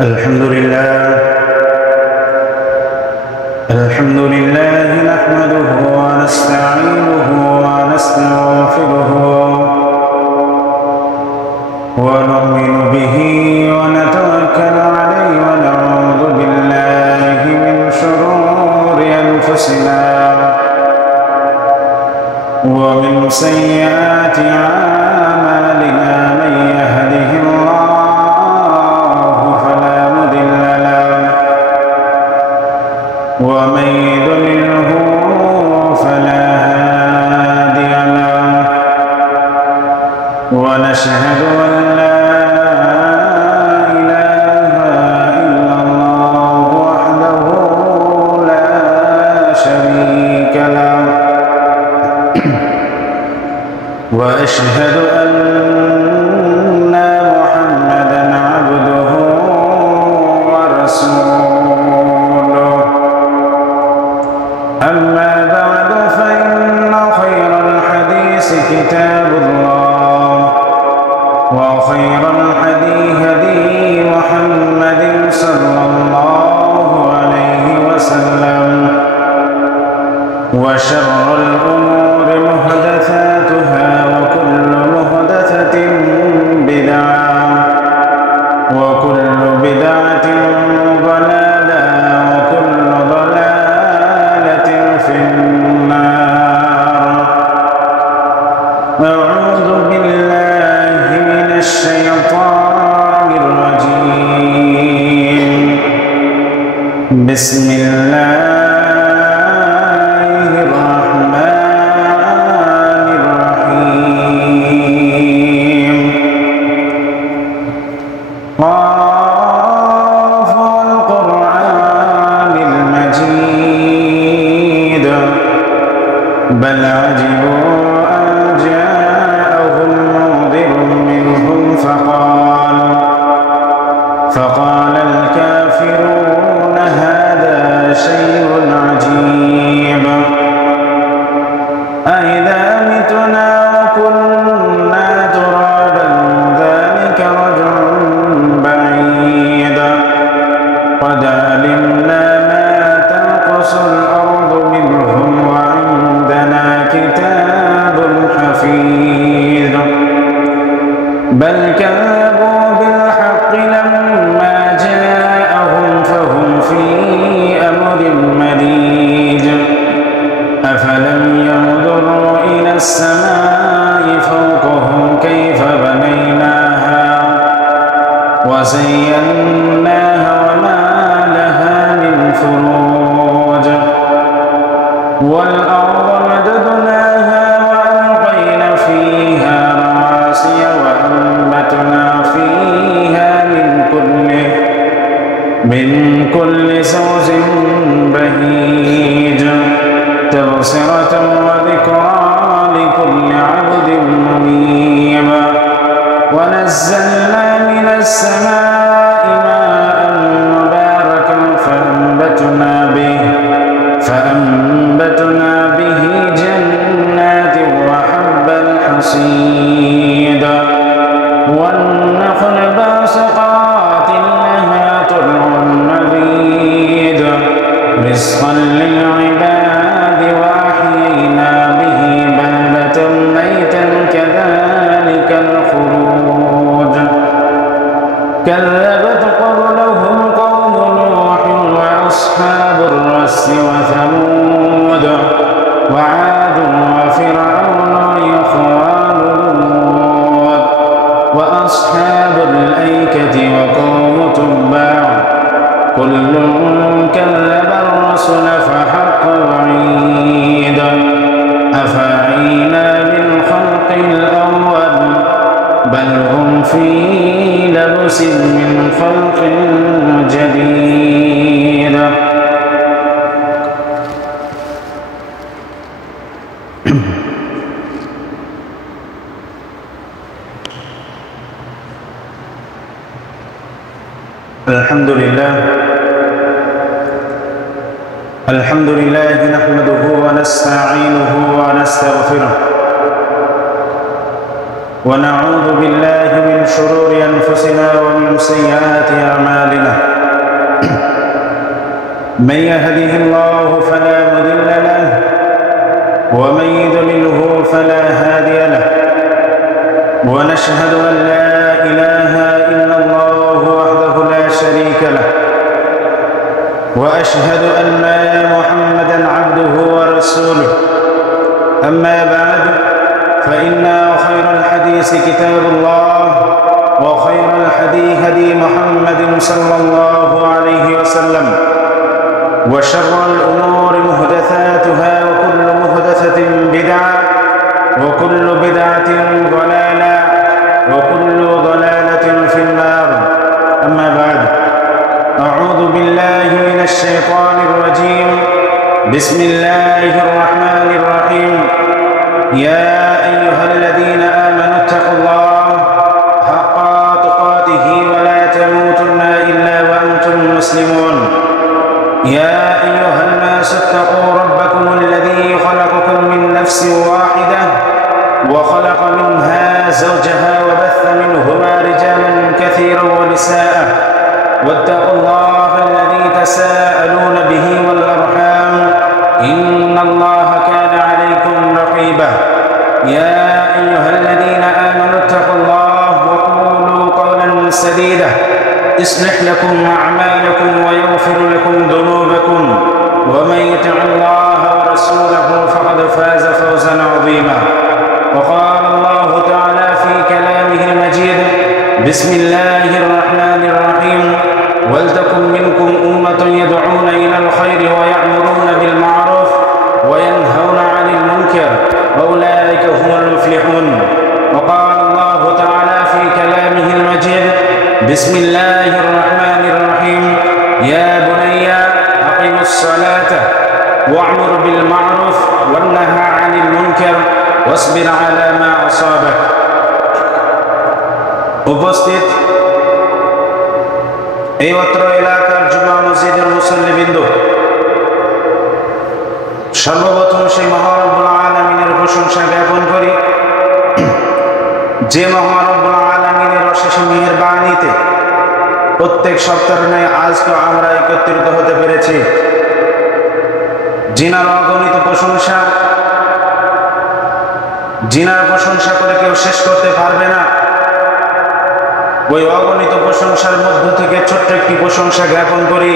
الحمد لله نحمده ونستعينه ونستغفره ونؤمن به ونتوكل عليه ونعوذ بالله من شرور أنفسنا ومن سيئات أعمالنا من يهده الله فلا مضل له ومن يضلله فلا هادي له ونشهد أن لا إله إلا الله وحده لا شريك له وأشهد أن محمدا عبده ورسوله أما بعد فإن خير الحديث كتاب الله وخير الهدي هدي محمد صلى الله عليه وسلم وشر الأمور محدثاتها وكل محدثة بدعة وكل بدعة ضلالة وكل ضلالة في النار. أعوذ بالله من الشيطان الرجيم. بسم الله بل عجبوا أن جاءهم منذر منهم فقال الكافرون هذا شيء عجيب أإذا متنا وكنا ترابا ذلك رجع بعيد قد علمنا ما تنقص الأرض منهم كتاب حفيظ بل كذبوا بالحق لما جاءهم فهم في أمر مريج أفلم ينظروا إلى السماء فوقهم كيف بنيناها وزيناها وما لها من فروج والأرض مددناها وألقينا فيها رواسي وأنبتنا فيها من كل زوج بهيج تبصرة وذكرى لكل عبد منيب ونزلنا من السماء ماء مباركا فأنبتنا به جنات وحب الحصيد والنخل باسقات لها طلع نضيد رزقا للعباد وأحيينا به بلدة ميتا كذلك الخروج كذبت قبلهم قوم نوح وأصحاب الرس وثمود وعاد وفرعون وإخوان لوط وأصحاب الأيكة وقوم تبع كل كذب الرسل فحق وعيد أفعينا بالخلق الأول بل هم في لبس من خلق جديد. الحمد لله نحمده ونستعينه ونستغفره ونعوذ بالله من شرور أنفسنا ومن سيئات أعمالنا من يهده الله فلا مضل له ومن يضلله فلا هادي له ونشهد أن لا إله إلا الله وحده لا شريك له وأشهد أن محمدا عبده ورسوله أما بعد فإن خير الحديث كتاب الله وخير الهدي هدي محمد صلى الله عليه وسلم وشر الأمور محدثاتها وكل محدثة بدعة وكل بدعة ضلالة وكل ضلالة في النار أما بعد أعوذ بالله من الشيطان الرجيم بسم الله الرحمن الرحيم يا أيها الذين آمنوا اتقوا الله حق تقاته ولا تموتن إلا وأنتم مسلمون يا أيها الناس اتقوا ربكم الذي خلقكم من نفس واحدة وخلق منها زوجها وبث منهما رجالا كثيرا ونساء واتقوا الله الذي تساءلون به والأرحام إن الله كان عليكم رقيبا يا أيها الذين آمنوا اتقوا الله وقولوا قولا سديدا يصلح لكم أعمالكم ويغفر لكم ذنوبكم ومن يطع الله ورسوله فقد فاز فوزا عظيما وقال الله تعالى في كلامه المجيد بسم الله الرحمن الرحيم ولتكن منكم أمة يدعون إلى الخير ويأمرون بالمعروف وينهون عن المنكر وأولئك هم المفلحون وقال الله تعالى في كلامه المجيد بسم الله الرحمن الرحيم يا بني أقم الصلاة وأمر بالمعروف وانهى عن المنكر واصبر على ما أصابك উপস্থিত এই অত্র এলাকার জুমা মসজিদের মুসল্লিবৃন্দ, সর্বপ্রথম সেই মহান রব্বুল আলামিনের প্রশংসা জ্ঞাপন করি যে মহান রব্বুল আলামিনের অশেষ মেহেরবানিতে প্রত্যেক সপ্তাহের ন্যায় আজকে আমরা একত্রিত হতে পেরেছি। জিনার অগণিত প্রশংসা, জিনার প্রশংসা করে কেউ শেষ করতে পারবে না। ওই অগণিত প্রশংসার মধ্য থেকে ছোট্ট একটি প্রশংসা জ্ঞাপন করি।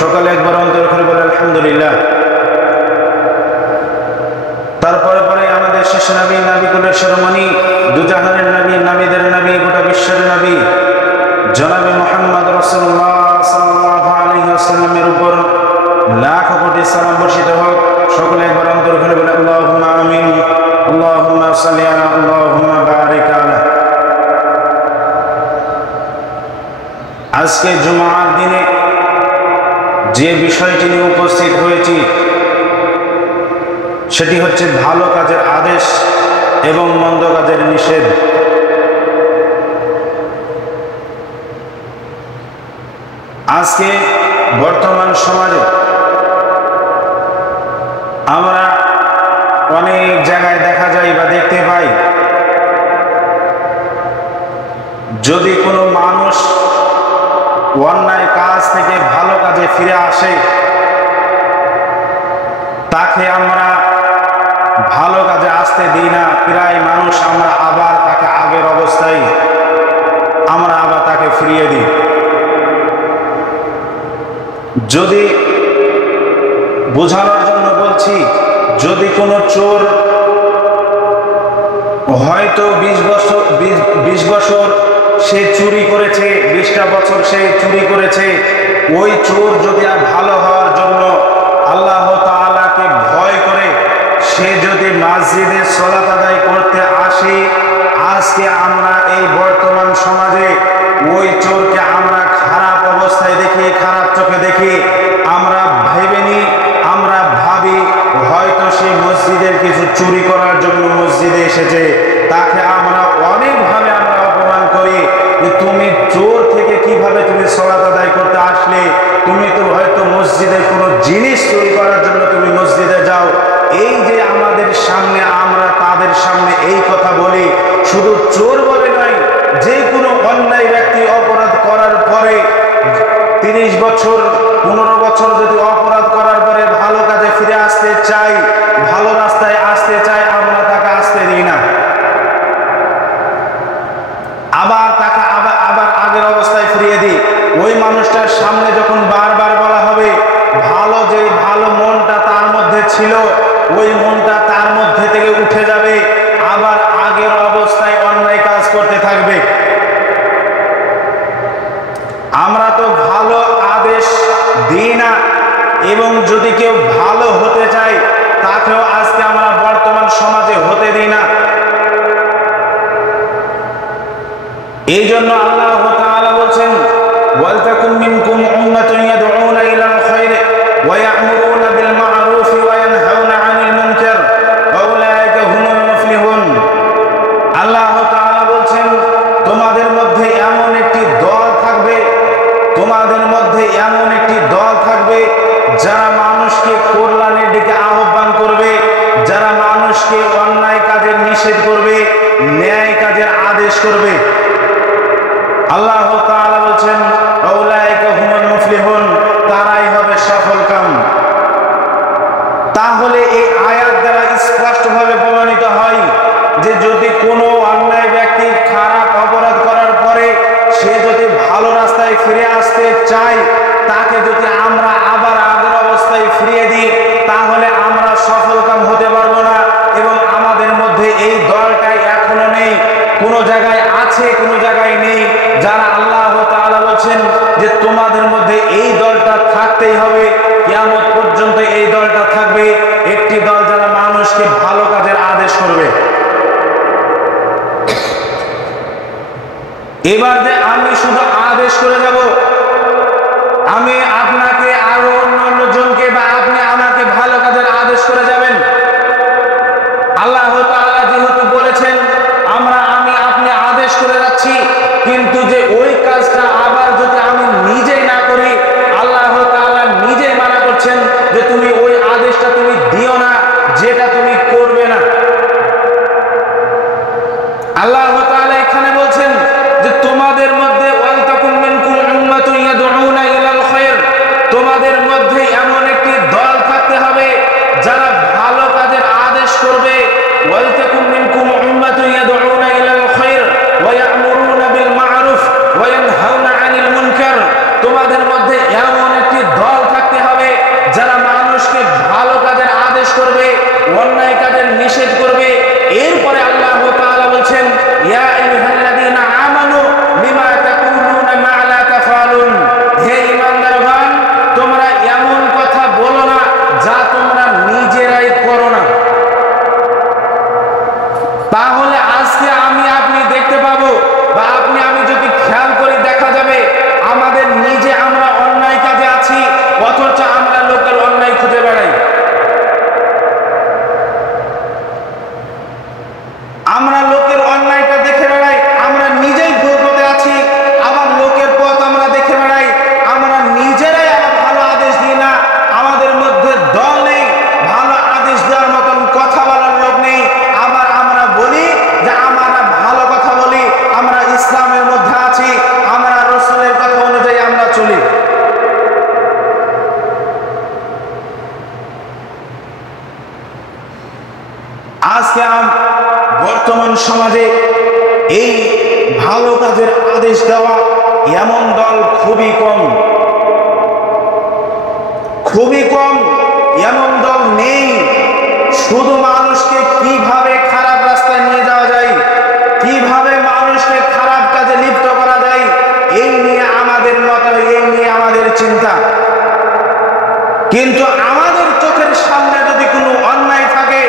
সকালে একবার অন্তর করে বলে আলহামদুলিল্লাহ। তারপরে পরে আমাদের শেষ নবী, নাবিকুলের শিরোমণি, দুজাহানের নবী, নাবিদের নবী, গোটা বিশ্বের নবী জনাবে মুহাম্মদ রাসূলুল্লাহ সাল্লাল্লাহু আলাইহি ওয়াসাল্লামের উপর লাখ কোটি সালাম বর্ষিত হোক। সকলে একবার অন্তর করে বলে আল্লাহুম্মা আমিন, আল্লাহুম্মা সাল্লি আলা, আল্লাহুম্মা বারিক আলা। আজকে জুমার দিনে যে বিষয়টি নিয়ে উপস্থিত হয়েছি সেটি হচ্ছে ভালো কাজের আদেশ এবং মন্দ কাজের নিষেধ। আজকে বর্তমান সমাজে আমরা অনেক জায়গায় দেখা যায় বা দেখতে পাই, যদি কোনো মানুষ অন্যায় কাজ থেকে ভালো কাজে ফিরে আসে, তাকে আমরা ভালো কাজে আসতে দিই না। প্রায় মানুষ আমরা আবার তাকে আগের অবস্থায় আমরা আবার তাকে ফিরিয়ে দিই। যদি বোঝানোর জন্য বলছি, যদি কোনো চোর হয়তো 20 বছর সে চুরি করেছে, 20টা বছর সে চুরি করেছে, ওই চোর যদি আর ভালো হওয়ার জন্য আল্লাহ তাআলাকে ভয় করে সে যদি মসজিদে সালাত আদায় করতে আসে, আজকে আমরা এই বর্তমান সমাজে ওই চোরকে আমরা খারাপ অবস্থায় দেখি, খারাপ চোখে দেখি। আমরা ভেবে নিই, আমরা ভাবি হয়তো সে মসজিদের কিছু চুরি করার জন্য মসজিদে এসেছে, তাকে আমরা অনেকভাবে আমরা অপমান করি। তুমি চোর থেকে কিভাবে তুমি সালাত আদায় করতে আসলে? তুমি তো হয়তো মসজিদের কোনো জিনিস চুরি করার জন্য তুমি মসজিদে যাও। এই যে আমাদের সামনে আমরা তাদের আপনাদের সামনে এই কথা বলি, শুধু চোর বলে নয়, যে কোনো অন্যায় ব্যক্তি অপরাধ করার পরে 30 বছর 15 বছর যদি অপরাধ করার পরে ভালো কাজে ফিরে আসতে চাই, ভালো রাস্তায় আসতে চাই, আমরা তাকে আসতে দিই না, আবার তাকে আবার আগের অবস্থায় ফিরিয়ে দিই। ওই মানুষটার সামনে যখন বারবার বলা হবে, ভালো মনটা তার মধ্যে ছিল, ওই মনটা তার মধ্যে থেকে উঠে যাবে, আবার আগের অবস্থায় অন্যায় কাজ করতে থাকবে। আমরা তো ভালো আদেশ দিই না, এবং যদি কেউ ভালো হতে চায় তাকেও আজকে আমরা বর্তমান সমাজে হতে দিই না। এই জন্য আল্লাহ তাআলা বলছেন, ওয়ালতাকুম মিনকুম উম্মাতুন ইয়াদউনা ইলাল খায়রি ওয়া ইয়া'মুরুনা বিল মা'রুফি ওয়া ইয়ানহাউনা 'আনিল মুনকার ওয়া উলাইকা হুমুল মুফলিহুন। আল্লাহ তাআলা বলছেন, তোমাদের মধ্যে এমন একটি দল থাকবে, তোমাদের মধ্যে এমন একটি দল থাকবে যারা মানুষকে কল্যাণের দিকে আহ্বান করবে, যারা মানুষকে অন্যায় কাজের নিষেধ করবে, ন্যায় কাজের আদেশ করবে। আল্লাহ তাআলা বলছেন, উলাইকা হুমুল মুফলিহুন, তারাই হবে সফলকাম। তাহলে এই আয়াত দ্বারা স্পষ্টভাবে প্রমাণিত হয় যে যদি কোনো অন্যায় ব্যক্তি খারাপ অপরাধ করার পরে সে যদি ভালো রাস্তায় ফিরে আসতে চায়, তাকে যদি আমরা আবার আগের অবস্থায় ফিরিয়ে দিই, তাহলে আমরা সফলকাম হতে পারবো না। এবং আমাদের মধ্যে এই দলটাই এখনো নেই, কোনো জায়গায় আছে, কোনো জায়গায় নেই। যারা আল্লাহ তাআলা বলছেন যে তোমাদের মধ্যে এই দলটা থাকতেই হবে, কিয়ামত পর্যন্ত এই দলটা থাকবে, একটি দল যারা মানুষকে ভালো কাজের আদেশ করবে। এবার যে আমি শুধু আদেশ করে যাব, আমি আপনাকে আরো অন্য জনকে বা আপনি আমাকে ভালো কাজের আদেশ করে যাবেন। আল্লাহ তাআলা যেহেতু বলেছেন আমি আপনি আদেশ করে যাচ্ছি, কিন্তু যে ওই কাজটা আবার যদি আমি নিজেই না করি, আল্লাহ তাআলা নিজেই মানা করছেন যে তুমি ওই আদেশটা তুমি দিও না, যেটা তুমি করবে না। আল্লাহ তাআলা এখানে বলছেন যে তোমাদের মধ্যে ওয়ালতাকুম মিনকুম উম্মাতুন ইয়াদউনা ইলাল খায়র, তোমাদের মধ্যে এমন একটি দল থাকতে হবে যারা ভালো কাজের আদেশ করবে। ওয়ালতাকুম মিনকুম উম্মাতুন ইয়াদউনা ইলাল খায়র ওয়া ইয়া'মুরুনা বিল মা'রুফ ওয়া ইয়ানহাউনা 'আনিল মুনকার, তোমাদের মধ্যে এমন একটি দল থাকতে হবে যারা মানুষকে ভালো কাজের আদেশ করবে, অন্যায় কাজের নিষেধ করবে। এরপরে আল্লাহ তাআলা বলছেন, ইয়া আইয়ুহাল্লাযীনা আমানু লিমা তাকুলুনা মা লা তাফআলুন, হে ঈমানদারগণ, তোমরা এমন কথা বলো না যা তোমরা নিজেরাই করো না। তাহলে আজকে আপনি দেখতে পাবো, বা আমি যদি খেয়াল করি দেখা যাবে আমাদের আমরা অন্যায় কাজে আছি, অথচ আমরা লোকের অন্যায় খুঁজে বেড়াই। আমরা লোকের অন্যায়টা দেখে বেড়াই, আমরা নিজেই ভুল পথে আছি, আবার লোকের পথ আমরা দেখে বেড়াই, আমরা নিজেরাই আবার ভালো আদেশ দিই না। আমাদের মধ্যে দল নেই, ভালো আদেশ দেওয়ার মতন কথা বলার লোক নেই। আবার আমরা বলি যে আমরা ভালো কথা বলি, আমরা ইসলামের মধ্যে আছি, আমরা রাসূলের কথা অনুযায়ী আমরা চলি। আজকে বর্তমান সমাজে এই ভালো কাজের আদেশ দেওয়া এমন দল খুবই কম, খুবই কম, এমন দল নেই। শুধু মানুষকে কিভাবে খারাপ রাস্তায় নিয়ে যাওয়া যায়, কিভাবে মানুষকে খারাপ কাজে লিপ্ত করা যায়, এই নিয়ে আমাদের মত, এই নিয়ে আমাদের চিন্তা। কিন্তু আমাদের চোখের সামনে যদি কোনো অন্যায় থাকে,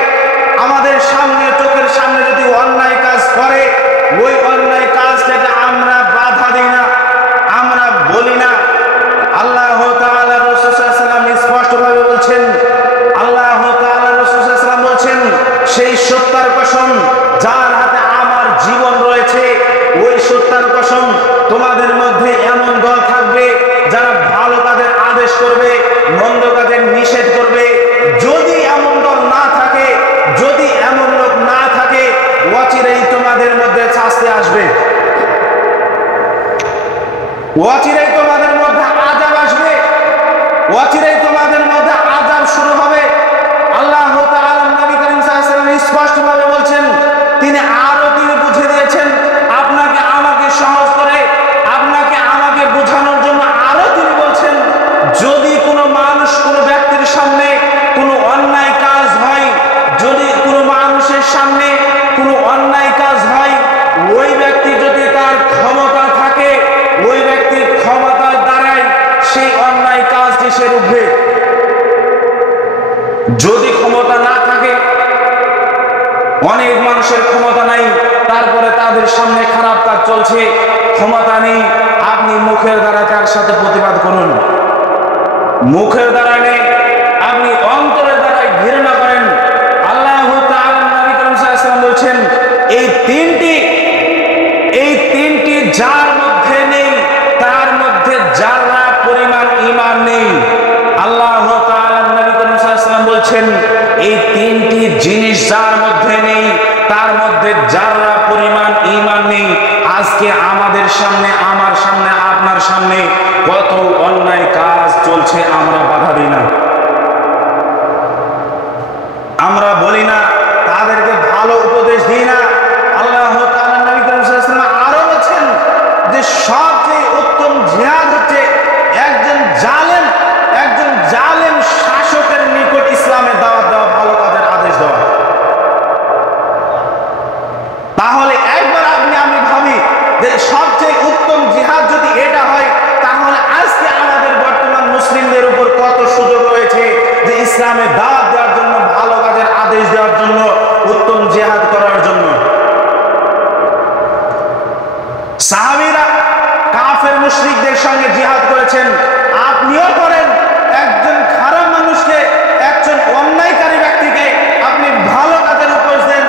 আমাদের সামনে চোখের সামনে যদি অন্যায় কাজ করে, ওই অন্যায় কাজটাকে আমরা বাধা দিই না, আমরা বলি না। আল্লাহ তাআলা রাসূল সাল্লাল্লাহু আলাইহি ওয়াসাল্লাম স্পষ্টভাবে বলছেন, আল্লাহ তাআলা রাসূল সাল্লাল্লাহু আলাইহি ওয়াসাল্লাম বলছেন, সেই সত্যার কসম যার হাতে আমার জীবন রয়েছে, ওই সত্যার কসম তোমাদের মধ্যে এমন দল থাকবে যারা ভালো কাজের আদেশ করবে, মন্দ কাজের নিষেধ করবে। যদি এমন দল না থাকে, যদি এমন লোক না থাকে অচিরেই তোমাদের মধ্যে আযাব আসবে, অচিরেই তোমাদের মধ্যে আযাব শুরু হবে। আল্লাহ তাআলা নবী করিম সাল্লাল্লাহু আলাইহি ওয়াসাল্লাম স্পষ্টভাবে বলছেন, তিনি বুঝিয়ে দিয়েছেন আপনাকে আমাকে সহজ করে, আপনাকে আমাকে বোঝানোর জন্য তিনি বলছেন, যদি কোনো মানুষ কোনো ব্যক্তির সামনে কোনো অন্যায় কাজ হয়, যদি কোনো মানুষের সামনে কোনো অন্যায় কাজ হয়, ওই ব্যক্তি যদি তার ক্ষমতা থাকে, ওই ব্যক্তির ক্ষমতার দ্বারাই সেই অন্যায় কাজটি সে রুখবে। যদি ক্ষমতা না থাকে, অনেক মানুষের ক্ষমতা নাই, তারপরে তাদের সামনে খারাপ কাজ চলছে, ক্ষমতা নেই, আপনি মুখের দ্বারা তার সাথে প্রতিবাদ করুন। মুখের দ্বারা নেই, আপনি অন্তরের দ্বারা ঘৃণা করেন। আল্লাহ তাআলা নবী করিম সাল্লাল্লাহু আলাইহি ওয়াসাল্লাম বলছেন, এই তিনটি যার মধ্যে নেই, তার মধ্যে যারা পরিমাণ ঈমান নেই। আল্লাহ তাআলা নবী করিম সাল্লাল্লাহু আলাইহি ওয়াসাল্লাম বলছেন, এই তিনটি জিনিস যার মধ্যে নেই, তার মধ্যে যারা পরিমাণ ঈমান নেই। আজকে আমাদের সামনে, আমার সামনে, আপনার সামনে কত অন্যায় কাজ চলছে, আমরা বাধা দিই না, আমরা বলি না, তাদেরকে ভালো উপদেশ দিই না। আল্লাহ তাআলা নবী করিম সাল্লাল্লাহু আলাইহি ওয়াসাল্লাম আরো বলেছেন যে সবচেয়ে উত্তম জিহাদ হচ্ছে একজন জালেম শাসকের নিকট ইসলামের দাওয়াত দেওয়া, ভালো কাজের আদেশ দেওয়া। তাহলে একবার আমি ভাবি যে সবচেয়ে উত্তম জিহাদ যদি এটা হয়, তাহলে আজকে আমাদের বর্তমান মুসলিমদের উপর কত সুযোগ রয়েছে যে ইসলামের দাওয়াত দেওয়ার জন্য, ভালো কাজের আদেশ দেওয়ার জন্য, উত্তম জিহাদ করার জন্য। সাহাবীরা কাফের মুশরিকদের সঙ্গে জিহাদ করেছেন, আপনিও করেন। একজন খারাপ মানুষকে, একজন অন্যায়কারী ব্যক্তিকে আপনি ভালো কাজের উপদেশ দেন,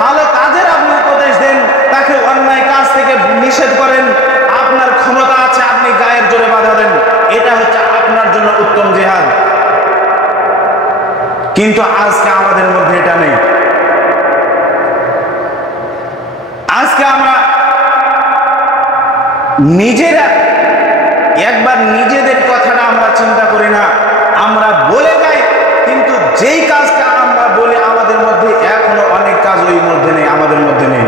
ভালো কাজের আপনি উপদেশ দেন, তাকে অন্যায় কাজ থেকে নিষেধ করেন। আপনার ক্ষমতা আছে, আপনি গায়ের জোরে বাধা দেন, এটা হচ্ছে আপনার জন্য উত্তম জিহাদ। কিন্তু আজকে আমাদের মধ্যে এটা নেই। আজকে আমরা নিজেরা একবার নিজেদের কথাটা আমরা চিন্তা করি না, আমরা বলে যাই, কিন্তু যেই কাজটা আমরা বলি আমাদের মধ্যে এখনো অনেক কাজ ওই মধ্যে নেই, আমাদের মধ্যে নেই।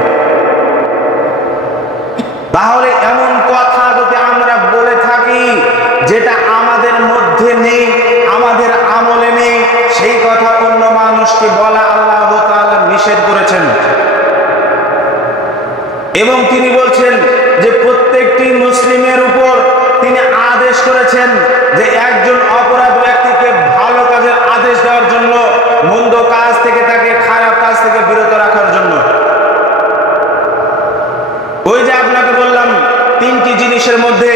তাহলে এমন কথা যদি আমরা বলে থাকি যেটা আমাদের মধ্যে নেই, আমাদের আমলে নেই, সেই কথা অন্য মানুষকে বলা আল্লাহ তাআলা নিষেধ করেছেন। এবং তিনি বলছেন যে প্রত্যেকটি মুসলিমের উপর তিনি আদেশ করেছেন যে একজন অপরাধ ব্যক্তিকে ভালো কাজের আদেশ দেওয়ার জন্য, মন্দ কাজ থেকে তাকে খারাপ কাজ থেকে বিরত রাখার জন্য। ওই যে আপনাকে বললাম তিনটি জিনিসের মধ্যে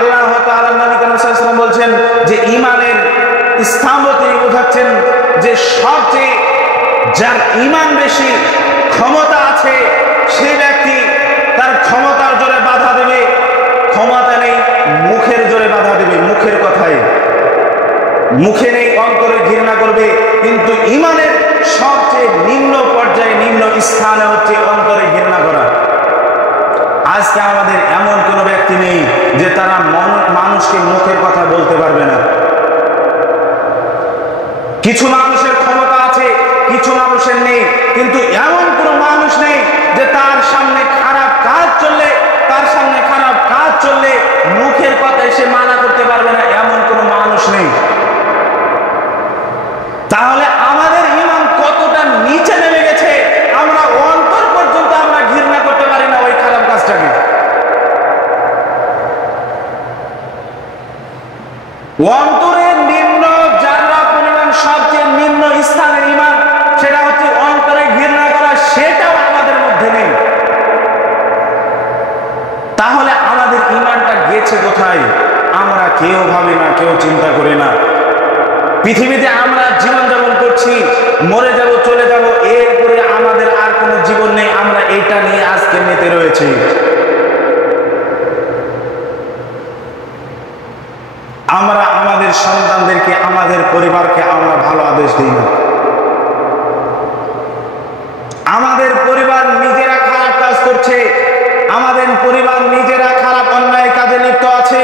আল্লাহ তাআলা নবী করিম সাল্লাল্লাহু আলাইহি ওয়াসাল্লাম বলছেন যে ঈমানের স্তম্ভ তিনি বোঝাচ্ছেন যে সবচেয়ে যার ঈমান বেশি, ক্ষমতা আছে, সেই ব্যক্তি তার ক্ষমতার জোরে বাধা দেবে, ক্ষমতা নেই মুখের জোরে বাধা দেবে, মুখের কথায়, মুখে নেই অন্তরে ঘৃণা করবে। কিন্তু ঈমানের সবচেয়ে নিম্ন পর্যায়ে, নিম্ন স্থানে হচ্ছে অন্তরে ঘৃণা করা। আজকে আমাদের এমন কোনো ব্যক্তি নেই যে তারা মানুষকে মুখের কথা বলতে পারবে না। কিছু মানুষের ক্ষমতা আছে, কিছু মানুষের নেই, কিন্তু এমন কোনো মানুষ নেই যে তার সামনে খারাপ কাজ চললে, মুখের কথায় সে মানা করতে পারবে না, এমন কোনো মানুষ নেই। তাহলে আমাদের ঈমান কতটা নিচে নেমে গেছে, আমরা অন্তর পর্যন্ত আমরা ঘৃণা করতে পারি না ওই খারাপ কাজটাকে। অন্তরের নিম্ন যারা পরিমাণ সবচেয়ে নিম্ন স্থানের ঈমান, সেটা হচ্ছে অন্তরে ঘৃণা করা, সেটাও আমাদের মধ্যে নেই। তাহলে আমাদের ঈমানটা গেছে কোথায়? আমরা কেউ ভাবি না, কেউ চিন্তা করি না। পৃথিবীতে আমরা জীবনযাপন করছি, মরে যাব, চলে যাব, এরপরে আমাদের আর কোনো জীবন নেই, আমরা এইটা নিয়ে আজকে মেতে রয়েছি। আমরা আমাদের সন্তানদেরকে, আমাদের পরিবারকে আমরা ভালো আদেশ দিই না। আমাদের পরিবার নিজেরা খারাপ কাজ করছে, আমাদের পরিবার নিজেরা খারাপ অন্যায় কাজে লিপ্ত আছে,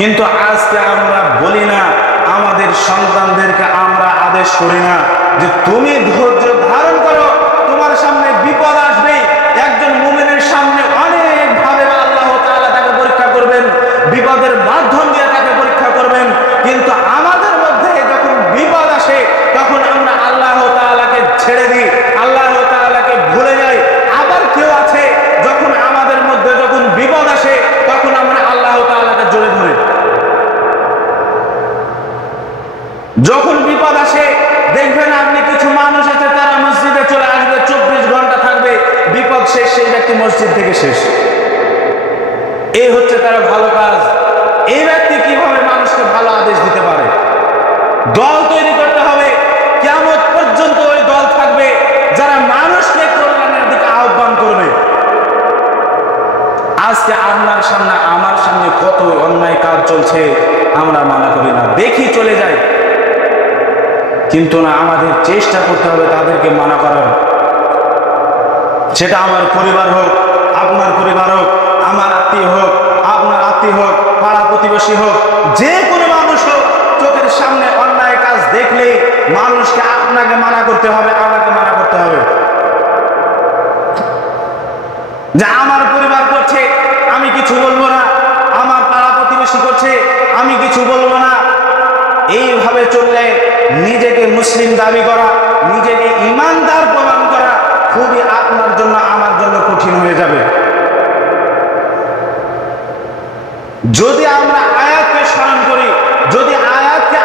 কিন্তু আজকে আমরা বলি না, আমাদের সন্তানদেরকে আমরা আদেশ করি না যে তুমি ধৈর্য ধারণ করো, তোমার সামনে বিপদ আসবে। একজন মুমিনের সামনে অনেকভাবে আল্লাহ তাআলা তাকে পরীক্ষা করবেন, বিপদের মাধ্যম দিয়ে তাকে পরীক্ষা করবেন। কিন্তু আমাদের মধ্যে যখন বিপদ আসে তখন আমরা আল্লাহ তাআলাকে ছেড়ে দিই, আল্লাহ তাআলাকে ভুলে যাই। আবার কেউ আছে যখন আমাদের মধ্যে যখন বিপদ আসে তখন আমরা আল্লাহ তাআলাকে জড়িয়ে ধরি। যখন বিপদ আসে দেখবেন আপনি কিছু মানুষ আছে তারা মসজিদে চলে আসবে, 24 ঘন্টা থাকবে, বিপদ শেষ সেই ব্যক্তি মসজিদ থেকে শেষ। এই হচ্ছে তারা ভালো কাজ। এই ব্যক্তি কিভাবে মানুষকে ভালো আদেশ দিতে পারে? দল তৈরি করতে হবে, কিয়ামত পর্যন্ত ওই দল থাকবে যারা মানুষকে কল্যাণের দিকে আহ্বান করবে। আজকে আপনার সামনে আমার সামনে কত অন্যায় কাজ চলছে, আমরা মানা করি না, দেখি চলে যাই। কিন্তু না, আমাদের চেষ্টা করতে হবে তাদেরকে মানা করার। সেটা আমার পরিবার হোক, আপনার পরিবার হোক, আমার আত্মীয় হোক, আপনার আত্মীয় হোক, পাড়া প্রতিবেশী হোক, যে কোনো মানুষ হোক, চোখের সামনে অন্যায় কাজ দেখলে মানুষকে আপনাকে মানা করতে হবে, আমাকে মানা করতে হবে। যে আমার পরিবার করছে আমি কিছু বলবো না, আমার পাড়া প্রতিবেশী করছে আমি কিছু বলবো না। এইভাবে চললে নিজেকে মুসলিম দাবি করা, নিজেকে ঈমানদার প্রমাণ করা খুবই আপনার জন্য আমার জন্য কঠিন হয়ে যাবে। যদি আমরা আয়াতকে স্মরণ করি, যদি আয়াতকে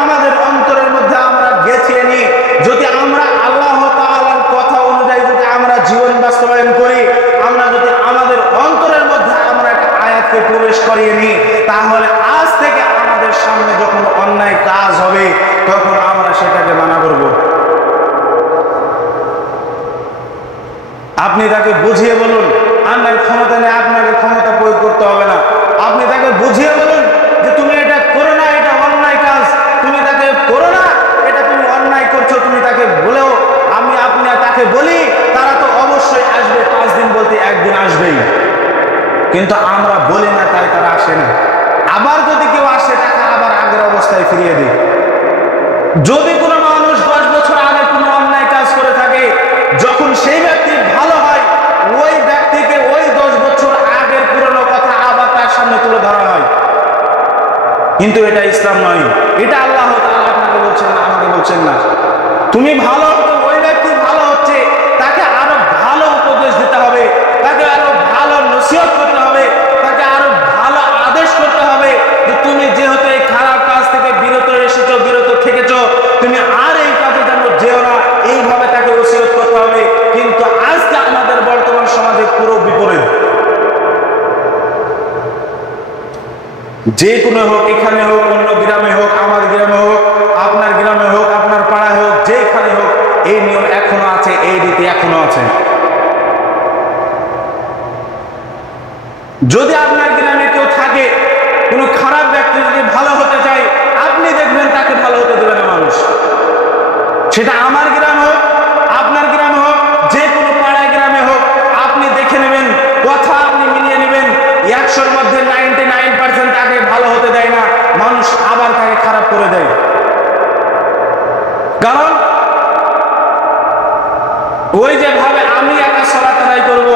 আমাদের অন্তরের মধ্যে আমরা গেঁথে নিই, যদি আমরা আল্লাহ তাআলার কথা অনুযায়ী যদি আমরা জীবন বাস্তবায়ন করি, আমরা যদি আমাদের অন্তরের মধ্যে আমরা একটা আয়াতকে প্রবেশ করিয়ে নিই, তাহলে আজ থেকে আমাদের সামনে যখন অন্যায় কাজ হবে তখন আমরা সেটাকে মানা করব। আপনি তাকে বুঝিয়ে বলুন, আপনার ক্ষমতা নেই, আপনাকে ক্ষমতা প্রয়োগ করতে হবে না। আপনি তাকে বুঝিয়ে বলুন যে তুমি এটা করো না, এটা অন্যায় কাজ, তুমি তাকে করো না, এটা তুমি অন্যায় করছো, তুমি তাকে বলেও আপনি তাকে বলি, তারা তো অবশ্যই আসবে, 5 দিন বলতে একদিন আসবেই। কিন্তু আমরা বলি না তাই তারা আসে না। আবার যদি কেউ আসে তাকে আবার আগের অবস্থায় ফিরিয়ে দিই। যদি কোনো মানুষ 10 বছর আগে কোনো অন্যায় কাজ করে থাকে, যখন সেই ব্যক্তি ভালো হয় ওই ব্যক্তিকে ওই 10 বছর আগের পুরনো কথা আবার তার সামনে তুলে ধরা হয়। কিন্তু এটা ইসলাম নয়, এটা আল্লাহ তাআলা আপনাকে বলছেন না, আমাকে বলছেন না। তুমি ভালো হতো, ওই ব্যক্তি ভালো হচ্ছে, তাকে আরো ভালো উপদেশ দিতে হবে, তাকে আরো ভালো নসিহত করতে হবে, তাকে আরো ভালো আদেশ করতে হবে যে তুমি যেহেতু এই খারাপ কাজ থেকে বিরত এসেছো, বিরত থেকেছো, তুমি আর এই কাজে যেন যেও না, এইভাবে তাকে ওসিয়ত করতে হবে। কিন্তু আজকে আমাদের বর্তমান সমাজে পুরো বিপরীত। যে কোনো হোক, এখানে হোক, অন্য গ্রামে হোক, আমার গ্রামে হোক, আপনার গ্রামে হোক, আপনার পাড়ায় হোক, যেখানে হোক, এই নিয়ম এখনো আছে, এই রীতি এখনো আছে। যদি আপনার গ্রামে কেউ থাকে, কোনো খারাপ ব্যক্তি যদি ভালো হতে চায়, আপনি দেখবেন তাকে ভালো হতে দেবে না মানুষ। সেটা আমার গ্রাম হোক, আপনার গ্রাম হোক, যে কোনো পাড়ায় গ্রামে হোক, আপনি দেখে নেবেন, কথা আপনি মিলিয়ে নেবেন, 100-র মধ্যে 99% তাকে ভালো হতে দেয় না, মানুষ আবার তাকে খারাপ করে দেয়। কারণ ওই যে ভাবে আমি একা সালাত আদায় করব,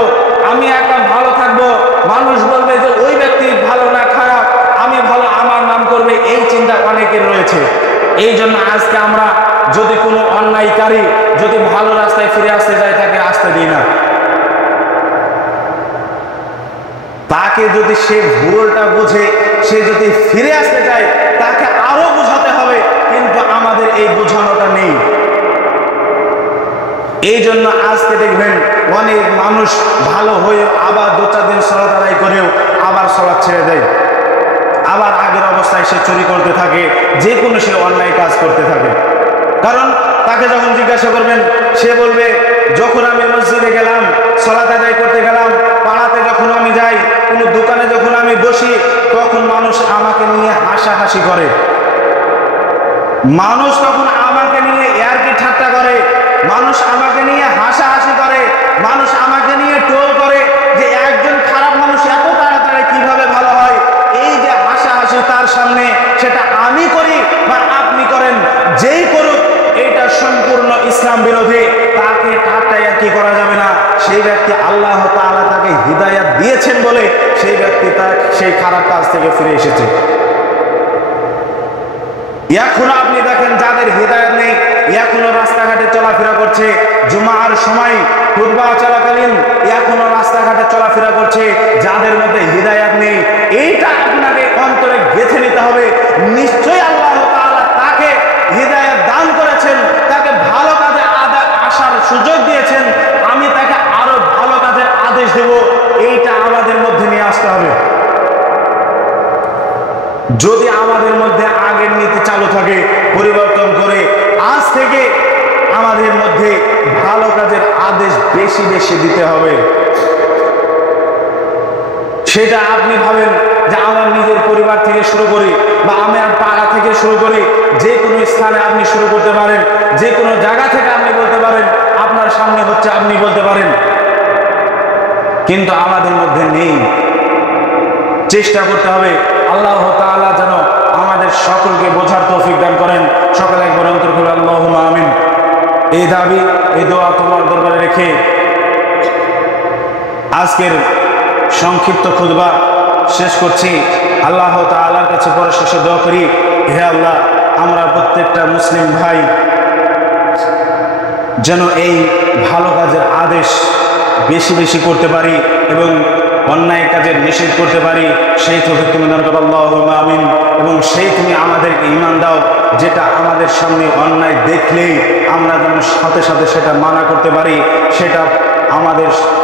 আমি একা ভালো থাকবো, মানুষ বলবে যে ওই ব্যক্তি ভালো না খারাপ, আমি ভালো, আমার নাম করবে, এই চিন্তা অনেকের রয়েছে। এই জন্য আজকে আমরা যদি কোনো অন্যায়কারী যদি ভালো রাস্তায় ফিরে আসতে যায়, তাকে আসতে দিই না। তাকে যদি সে ভুলটা বুঝে সে যদি ফিরে আসতে চায়, তাকে আরো বোঝাতে হবে, কিন্তু আমাদের এই বোঝানোটা নেই। এই জন্য আজকে দেখবেন অনেক মানুষ ভালো হয়ে আবার 2-4 দিন সালাত আদায় করেও আবার সালাত ছেড়ে দেয়, আবার আগের অবস্থায় সে চুরি করতে থাকে, যে কোনো সে অন্যায় কাজ করতে থাকে। কারণ তাকে যখন জিজ্ঞাসা করবেন, সে বলবে যখন আমি মসজিদে গেলাম, সালাত আদায় করতে গেলাম, পাড়াতে যখন আমি যাই, কোনো দোকানে যখন আমি বসি, তখন মানুষ আমাকে নিয়ে হাসাহাসি করে, মানুষ তখন আমাকে নিয়ে ইয়ার্কি ঠাট্টা করে, মানুষ আমাকে নিয়ে হাসাহাসি করে, মানুষ আমাকে নিয়ে টোল করে যে একজন খারাপ মানুষ এত তাড়াতাড়ি কিভাবে ভালো হয়। এই যে হাসাহাসি ইসলাম বিরোধী, তাকে ঠাট্টাইয়া কি করা যাবে না। সেই ব্যক্তি আল্লাহ তাআলা তাকে হিদায়াত দিয়েছেন বলে সেই ব্যক্তি তার সেই খারাপ কাজ থেকে ফিরে এসেছে। এখনো আপনি দেখেন যাদের হিদায়াত নেই, এখনো রাস্তাঘাটে চলাফেরা করছে, জুমার সময় খুতবা চলাকালীন এখনো রাস্তাঘাটে চলাফেরা করছে, যাদের মধ্যে হিদায়াত নেই। এইটা আপনাকে অন্তরে গেঁথে নিতে হবে, নিশ্চয়ই আল্লাহ তাআলা তাকে হিদায়াত দান করেছেন, তাকে ভালো কাজে আসার সুযোগ দিয়েছেন, আমি তাকে আরো ভালো কাজের আদেশ দেব, এইটা আমাদের মধ্যে নিয়ে আসতে হবে। যদি আমাদের মধ্যে আগের নীতি চালু থাকে, পরিবর্তন করে আজ থেকে আমাদের মধ্যে ভালো কাজের আদেশ বেশি বেশি দিতে হবে। সেটা আপনি ভাবেন যে আমার নিজের পরিবার থেকে শুরু করি বা আমার পাড়া থেকে শুরু করি, যে কোনো স্থানে আপনি শুরু করতে পারেন, যে কোনো জায়গা থেকে আপনি বলতে পারেন, আপনার সামনে হচ্ছে আপনি বলতে পারেন, কিন্তু আমাদের মধ্যে নেই। চেষ্টা করতে হবে আল্লাহ তাআলা যেন আমাদের সকলকে বোঝার তৌফিক দান করেন। সকলে একবার অন্তর করে আল্লাহুম্মা আমিন। এই দাবি, এই দোয়া তোমার দরবারে রেখে আজকের সংক্ষিপ্ত খুতবা শেষ করছি। আল্লাহ তাআলার কাছে পরে শেষে দোয়া করি, হে আল্লাহ, আমরা প্রত্যেকটা মুসলিম ভাই যেন এই ভালো কাজের আদেশ বেশি বেশি করতে পারি এবং অন্যায় কাজের নিষেধ করতে পারি, সেই তৌফিক তুমি দান করো আল্লাহুম্মা আমিন। এবং সেই তুমি আমাদেরকে ঈমান দাও, যেটা আমাদের সামনে অন্যায় দেখলেই আমরা যেন সাথে সাথে সেটা মানা করতে পারি,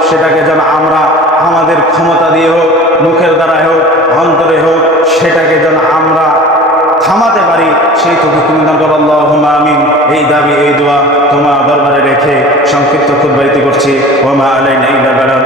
সেটাকে যেন আমরা আমাদের ক্ষমতা দিয়ে হোক, মুখের দ্বারা হোক, অন্তরে হোক, সেটাকে যেন আমরা থামাতে পারি, সেই তৌফিক তুমি দান করো আল্লাহুম্মা আমিন। এই দাবি, এই দোয়া তোমার দরবারে রেখে সংক্ষিপ্ত খুতবা করছি। ওয়া মা আলাইনা ইল্লাল বালাগ।